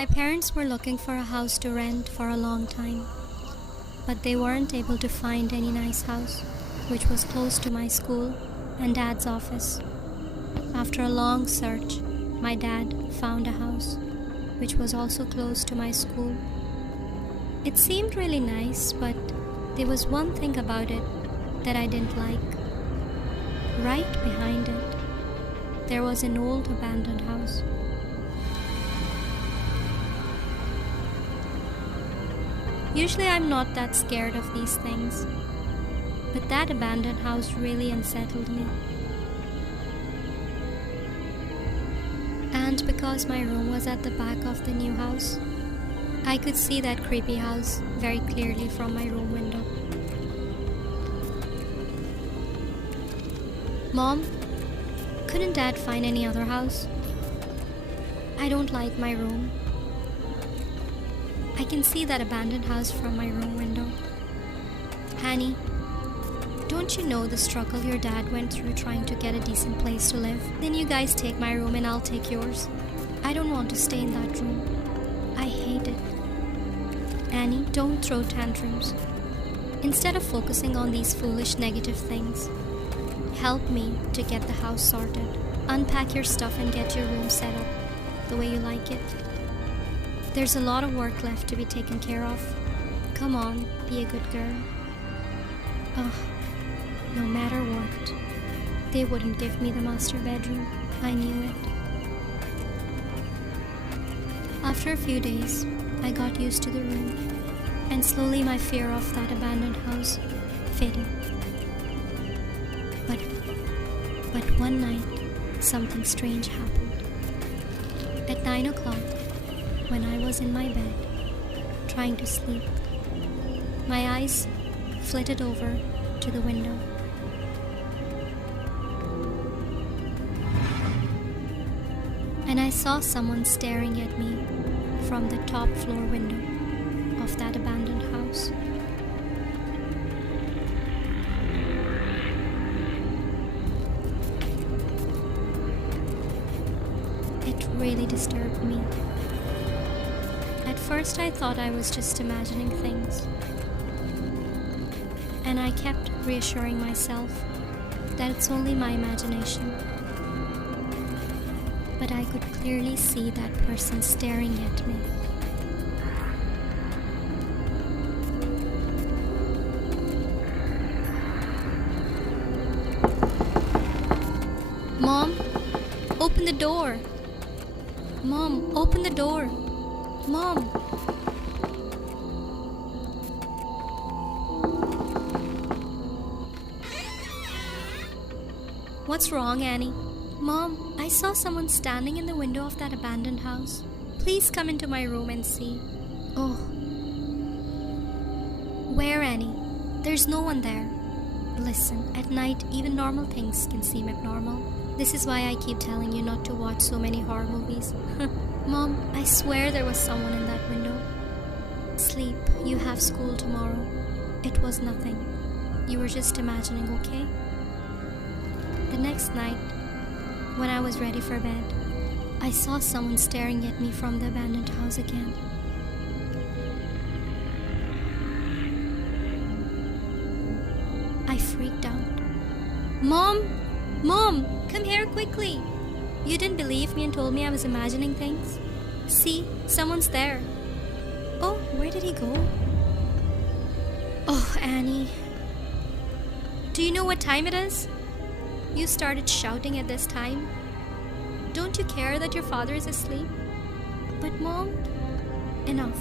My parents were looking for a house to rent for a long time, but they weren't able to find any nice house, which was close to my school and Dad's office. After a long search, my dad found a house, which was also close to my school. It seemed really nice, but there was one thing about it that I didn't like. Right behind it, there was an old abandoned house. Usually I'm not that scared of these things, but that abandoned house really unsettled me. And because my room was at the back of the new house, I could see that creepy house very clearly from my room window. Mom, couldn't Dad find any other house? I don't like my room. I can see that abandoned house from my room window. Annie, don't you know the struggle your dad went through trying to get a decent place to live? Then you guys take my room and I'll take yours. I don't want to stay in that room. I hate it. Annie, don't throw tantrums. Instead of focusing on these foolish negative things, help me to get the house sorted. Unpack your stuff and get your room set up the way you like it. There's a lot of work left to be taken care of. Come on, be a good girl. Ugh, no matter what, they wouldn't give me the master bedroom. I knew it. After a few days, I got used to the room, and slowly my fear of that abandoned house faded. But one night, something strange happened. At 9 o'clock, when I was in my bed, trying to sleep, my eyes flitted over to the window. And I saw someone staring at me from the top floor window of that abandoned house. It really disturbed me. At first I thought I was just imagining things, and I kept reassuring myself that it's only my imagination. But I could clearly see that person staring at me. Mom, open the door. Mom, open the door. Mom. What's wrong, Annie? Mom, I saw someone standing in the window of that abandoned house. Please come into my room and see. Oh. Where, Annie? There's no one there. Listen, at night, even normal things can seem abnormal. This is why I keep telling you not to watch so many horror movies. Mom, I swear there was someone in that window. Sleep, you have school tomorrow. It was nothing. You were just imagining, okay? The next night, when I was ready for bed, I saw someone staring at me from the abandoned house again. I freaked out. Mom! Mom! Come here quickly! You didn't believe me and told me I was imagining things? See, someone's there. Oh, where did he go? Oh, Annie. Do you know what time it is? You started shouting at this time. Don't you care that your father is asleep? But Mom, enough.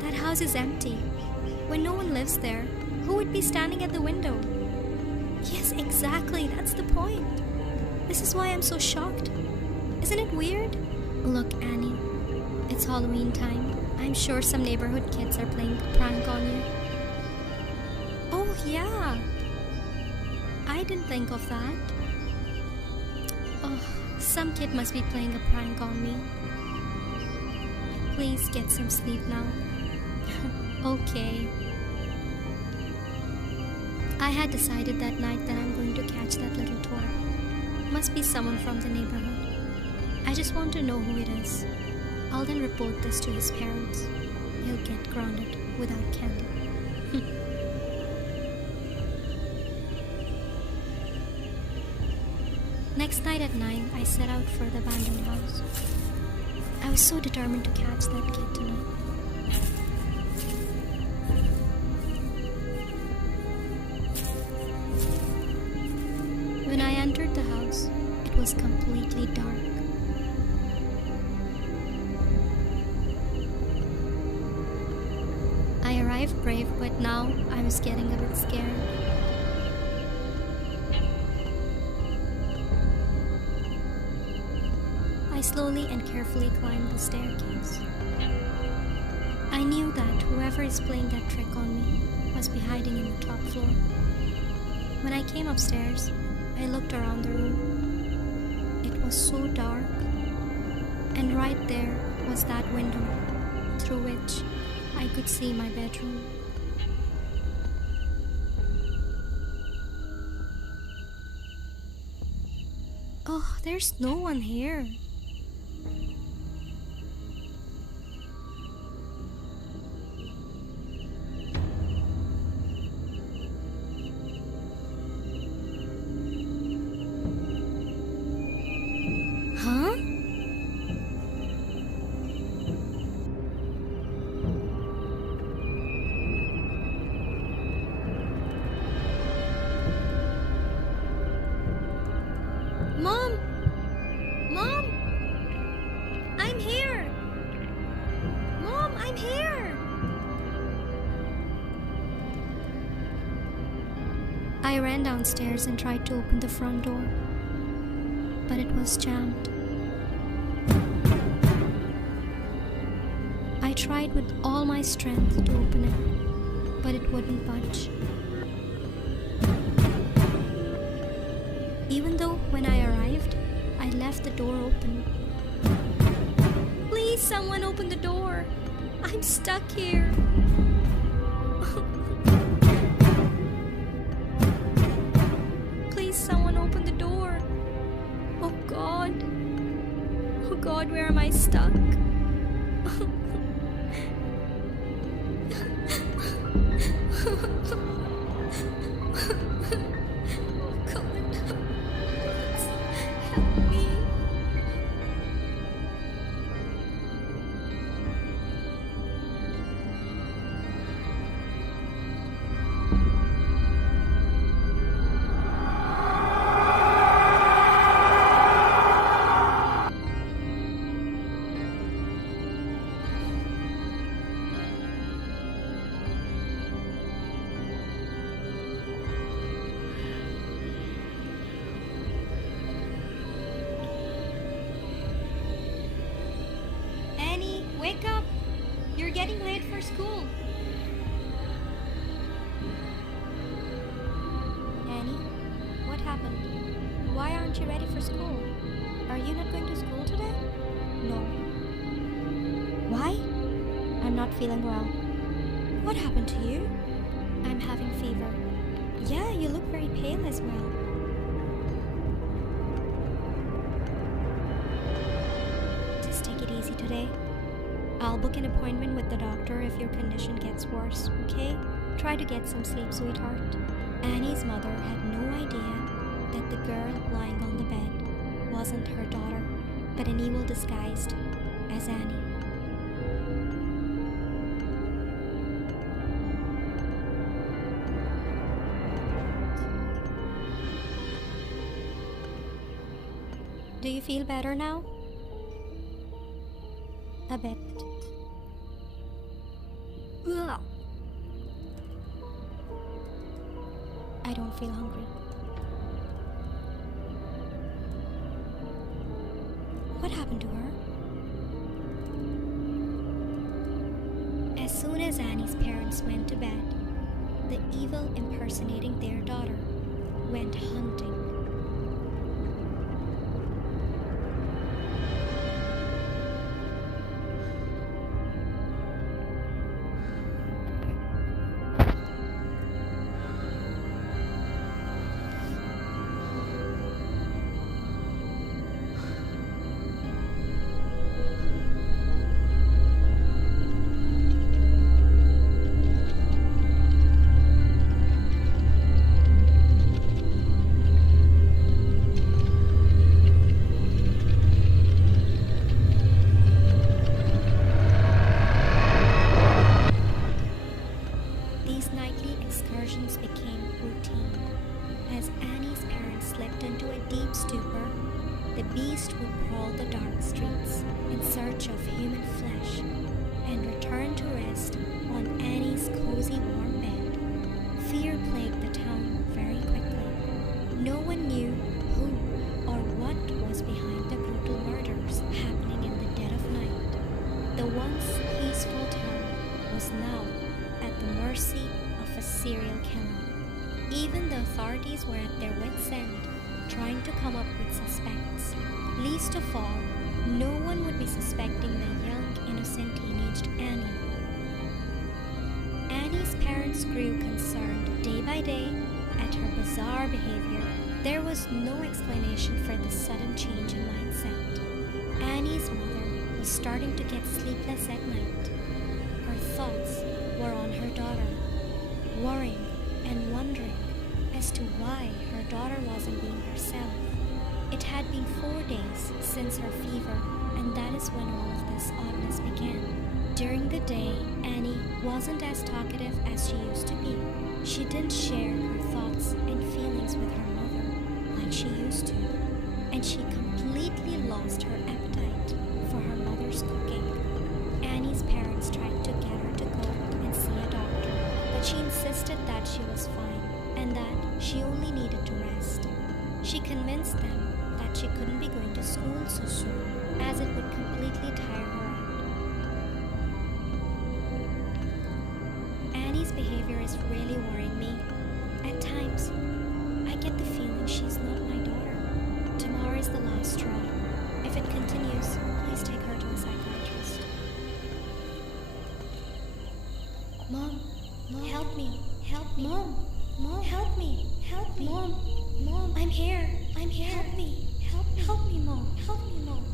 That house is empty. When no one lives there, who would be standing at the window? Yes, exactly, that's the point. This is why I'm so shocked. Isn't it weird? Look, Annie, it's Halloween time. I'm sure some neighborhood kids are playing a prank on you. Oh, yeah. I didn't think of that. Oh, some kid must be playing a prank on me. Please get some sleep now. Okay. I had decided that night that I'm going to catch that little toy. Must be someone from the neighborhood. I just want to know who it is. I'll then report this to his parents. He'll get grounded without candy. Next night at 9, I set out for the abandoned house. I was so determined to catch that kid tonight. When I entered the house, it was completely dark. I arrived brave, but now I was getting a bit scared. I slowly and carefully climbed the staircase. I knew that whoever is playing that trick on me must be hiding in the top floor. When I came upstairs, I looked around the room. It was so dark, and right there was that window through which I could see my bedroom. Oh, there's no one here. Huh? Mom! Mom! I'm here! Mom, I'm here! I ran downstairs and tried to open the front door, but it was jammed. I tried with all my strength to open it, but it wouldn't budge. Even though when I arrived, I left the door open. Please, someone open the door. I'm stuck here. Please, someone open the door. Oh God. Oh God, where am I stuck? Wake up! You're getting late for school. Annie, what happened? Why aren't you ready for school? Are you not going to school today? No. Why? I'm not feeling well. What happened to you? I'm having fever. Yeah, you look very pale as well. Just take it easy today. I'll book an appointment with the doctor if your condition gets worse, okay? Try to get some sleep, sweetheart. Annie's mother had no idea that the girl lying on the bed wasn't her daughter, but an evil disguised as Annie. Do you feel better now? A bit. Ugh. I don't feel hungry. What happened to her? As soon as Annie's parents went to bed, the evil impersonating their daughter went hunting. The once peaceful town was now at the mercy of a serial killer. Even the authorities were at their wits' end, trying to come up with suspects. Least of all, no one would be suspecting the young, innocent teenaged Annie. Annie's parents grew concerned day by day at her bizarre behavior. There was no explanation for this sudden change in mindset. Annie's mother was starting to get sleepless at night. Her thoughts were on her daughter, worrying and wondering as to why her daughter wasn't being herself. It had been 4 days since her fever, and that is when all of this oddness began. During the day, Annie wasn't as talkative as she used to be. She didn't share her thoughts and feelings with her mother like she used to, and she completely lost her appetite for her mother's cooking. Annie's parents tried to get her to go and see a doctor, but she insisted that she was fine and that she only needed to rest. She convinced them that she couldn't be going to school so soon, as it would completely tire her out. Annie's behavior is really worrying me. At times, I get the feeling she's not my daughter. Tomorrow is the last straw. If it continues, please take her to a psychiatrist. Mom, help me, help me. Mom, help me, help me. Mom, I'm here, help me, help me, Mom, help me, Mom.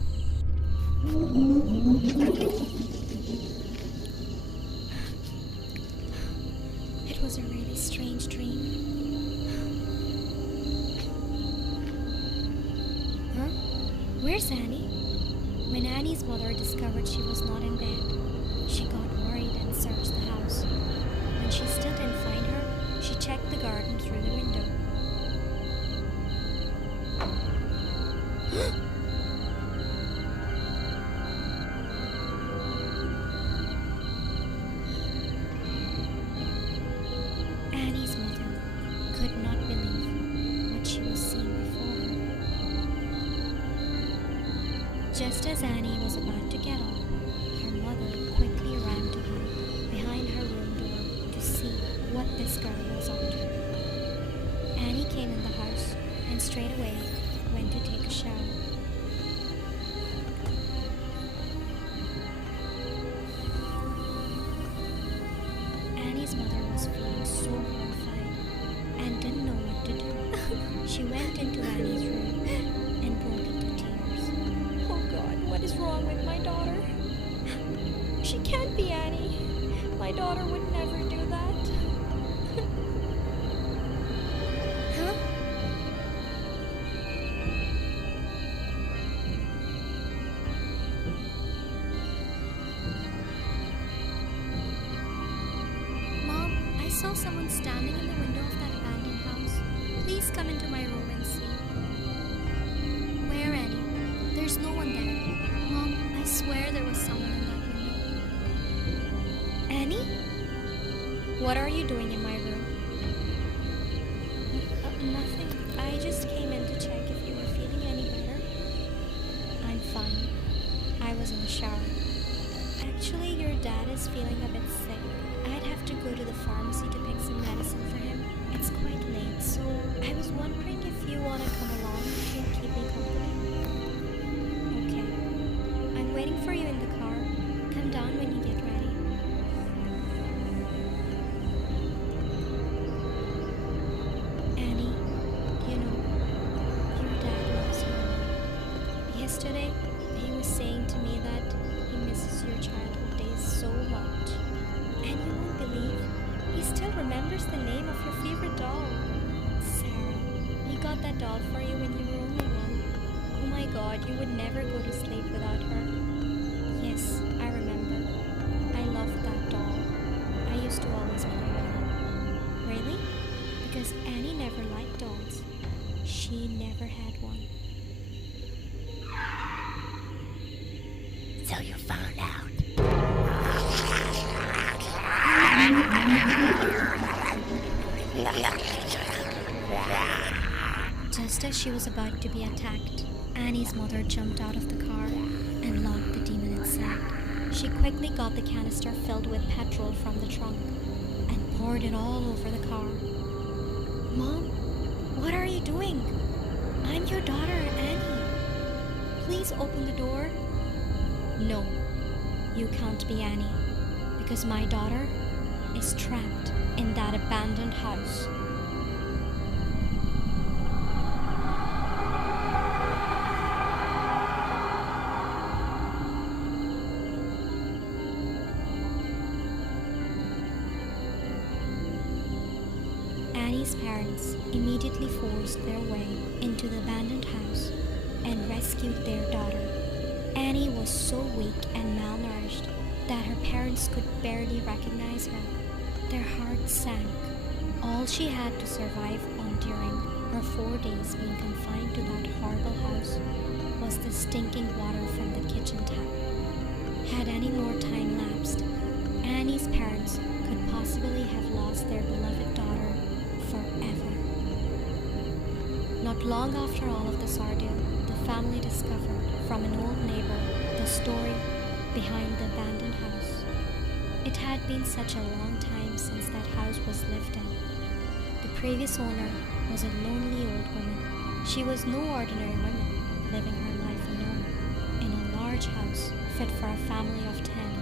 It was a really strange dream. Huh? Where's Annie? When Annie's mother discovered she was not in bed, she got worried and searched the house. When she still didn't find her, she checked the garden through the window. Annie's mother could not believe what she was seeing before her. Just as Annie was about to get up, her mother quickly ran to hide behind her room door to see what this girl was up to. Annie came in the house and straight away went to take a shower. Annie's mother was feeling so horrified and didn't know what to do. She went into Annie's room and broke into tears. Oh God, what is wrong with my daughter? She can't be Annie. My daughter would never do that. Huh? Mom, I saw someone standing in the window of that abandoned house. Please come into my room and see. Where, Annie? There's no one there. Mom, I swear there was someone in that window. Annie? What are you doing in my room? Nothing. I just came in to check if you were feeling any better. I'm fine. I was in the shower. Actually, your dad is feeling a bit sick. I'd have to go to the pharmacy to pick some medicine for him. It's quite late, so I was wondering if you want to come along and keep me company. Okay. I'm waiting for you in the car. Come down when you get ready. Annie, you know, your dad loves you. Yesterday, he was saying to me that he misses your childhood days so much. And you won't believe, he still remembers the name of your favorite doll. Sarah. He got that doll for you when you were only one. Oh my God, you would never go to sleep without her. Yes, I remember. I loved that doll. I used to always play with her. Really? Because Annie never liked dolls. She never had one. So you found out. Just as she was about to be attacked, Annie's mother jumped out of the car and locked the demon inside. She quickly got the canister filled with petrol from the trunk and poured it all over the car. "Mom, what are you doing? I'm your daughter, Annie. Please open the door." "No, you can't be Annie, because my daughter is trapped in that abandoned house." Annie's parents immediately forced their way into the abandoned house and rescued their daughter. Annie was so weak and malnourished that her parents could barely recognize her. Their hearts sank. All she had to survive on during her 4 days being confined to that horrible house was the stinking water from the kitchen tap. Had any more time lapsed, Annie's parents could possibly have lost their beloved daughter forever. Not long after all of this ordeal, the family discovered from an old neighbor the story behind the abandoned house. It had been such a long time since that house was lived in. The previous owner was a lonely old woman. She was no ordinary woman, living her life alone in a large house fit for a family of 10.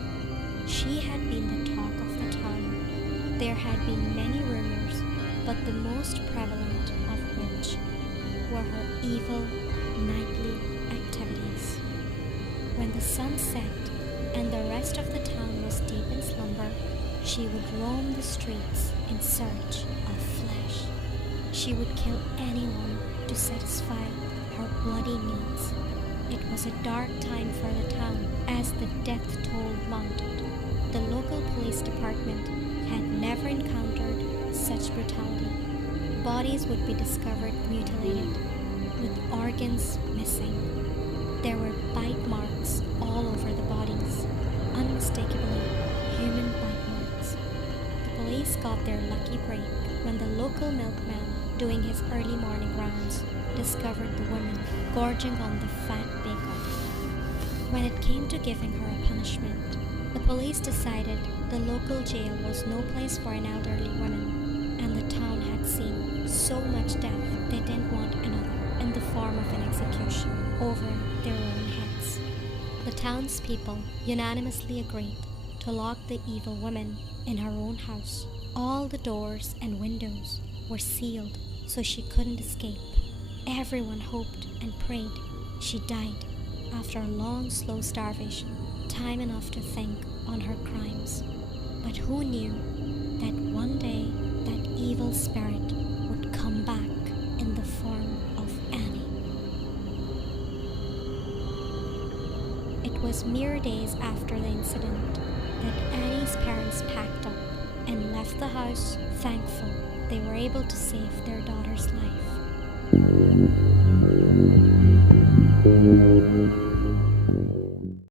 She had been the talk of the town. There had been many rumors, but the most prevalent of which were her evil nightly activities. When the sun set and the rest of the town was deep in slumber, she would roam the streets in search of flesh. She would kill anyone to satisfy her bloody needs. It was a dark time for the town as the death toll mounted. The local police department had never encountered such brutality. Bodies would be discovered mutilated, with organs missing. There were bite marks all over the bodies, unmistakably human bite marks. The police got their lucky break when the local milkman, doing his early morning rounds, discovered the woman gorging on the fat bake-off. When it came to giving her a punishment, the police decided the local jail was no place for an elderly woman, and the town had seen so much death they didn't want another in the form of an execution over their own heads. The townspeople unanimously agreed to lock the evil woman in her own house. All the doors and windows were sealed so she couldn't escape. Everyone hoped and prayed she died after a long, slow starvation, time enough to think on her crimes. But who knew that one day that evil spirit would come back in the form of Annie? It was mere days after the incident that Annie's parents packed up and left the house, thankful they were able to save their daughter's life.